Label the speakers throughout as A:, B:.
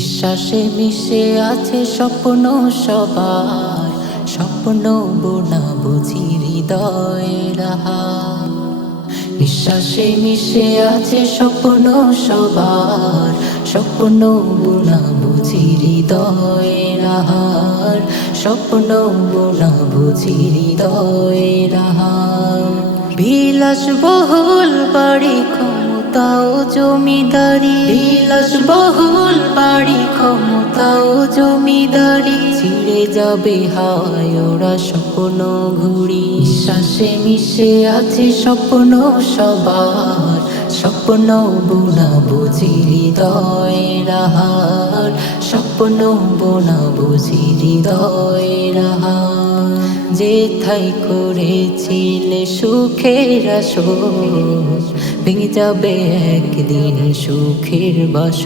A: নিঃশ্বাসে মিশে আছে স্বপ্ন সবার স্বপ্ন বোনা বুঝি হৃদয়ের হার। নিঃশ্বাসে মিশে আছে স্বপ্ন সবার স্বপ্ন বোনা বুঝি হৃদয়ের হার। স্বপ্ন বোনা বুঝি হৃদয়ের হার। বিলাস বহুল বাড়ি ক্ষমতা ও জমিদারি, বিলাস বহুল বাড়ি ক্ষমতা ও জমিদারি। ছিঁড়ে যাবে হায় ওরা স্বপ্ন ঘুরি, শ্বাসে মিশে আছে স্বপ্ন সবার। স্বপ্ন বোনা বুঝি হৃদয়ের হার স্বপ্ন বোনা বুঝি হৃদয়ের হার যে থাই করেছিলে সুখের আসর, ভেঙে যাবে একদিন সুখের বাস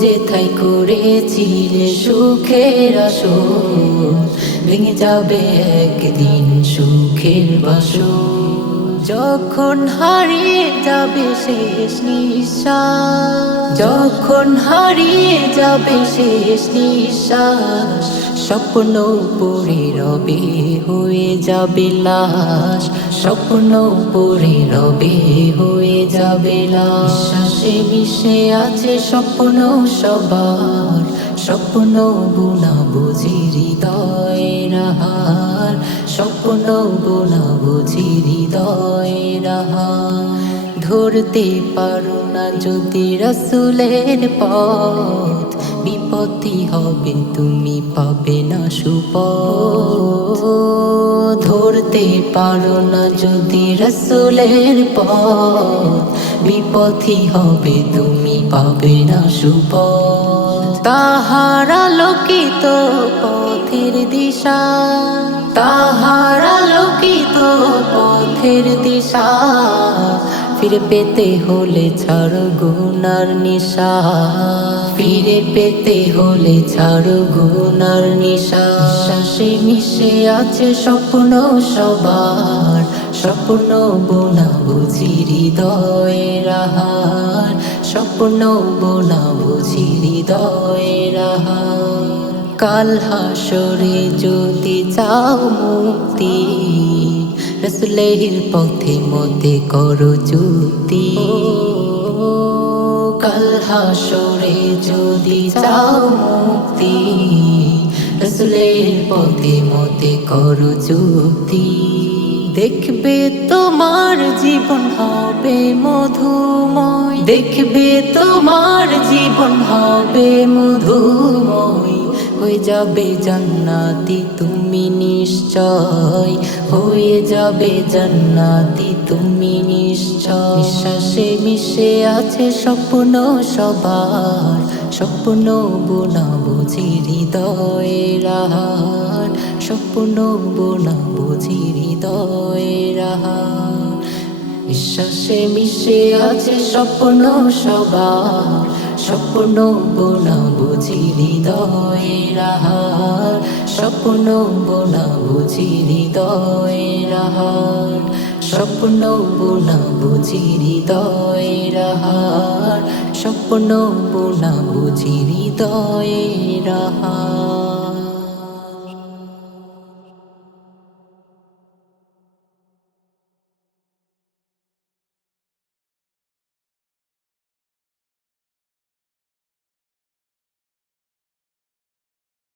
A: যে থাই করেছিলে সুখের আসর, ভেঙে যাবে একদিন সুখের বাস যখন হারিয়ে যাবে শেষ নিঃশ্বাস, যখন হারিয়ে যাবে শেষ নিঃশ্বাস স্বপ্ন পড়ে রবে হয়ে যাবে লাশ। স্বপ্ন পড়ে রবে হয়ে যাবে লাশ। শ্বাসে মিশে আছে স্বপ্ন সবার। স্বপ্ন গুণা বুঝি হৃদয়ের হার। স্বপ্ন গুণা বুঝি হৃদয়ের হার। ধরতে পারো না যদি রসুলের পথ। বিপত্তি হবে, তুমি পাবে না সুপ ধরতে পারো না যদি রসুলের পথ। বিপথি হবে, তুমি পাবে না সুপ তাহারা লোকিত পথের দিশা, তাহারা লোকিত পথের দিশা। ফিরে পেতে হলে ছাড় গুনার নিশা। ফিরে পেতে হলে ছাড় গুনার নিশা। শ্বাসে মিশে আছে স্বপ্ন সবার। স্বপ্ন বোনা বুঝি হৃদয়ের আহার স্বপ্ন বোনা বুঝি হৃদয়ের আহার কাল হাসরে যদি চাও মুক্তি রসুলের পথে মধ্যে করো যুক্তি। কাল হাসরে যদি চাও মুক্তি, রসুলের পথে মধ্যে করো যুক্তি। দেখবে তোমার জীবন হবে মধুময়। দেখবে তোমার জীবন হবে মধুময়। হয়ে যাবে জান্নাতি তুমি। নিশ্চয়। হয়ে যাবে জান্নাতি, তুমি নিশ্চয়। নিঃশ্বাসে মিশে আছে স্বপ্ন সবার। স্বপ্ন বোনা বুঝি হৃদয়ের আহার। স্বপ্ন বোনা বুঝি হৃদয়ের আহার। বিশ্বাসে মিশে আছে স্বপ্ন সবার। স্বপ্ন বোনা বুঝি হৃদয়ের আহার। স্বপ্ন বোনা বুঝি হৃদয় রাহার। স্বপ্ন বোনা বুঝি হৃদয় রাহার। স্বপ্ন বোনা বুঝি হৃদয় আহার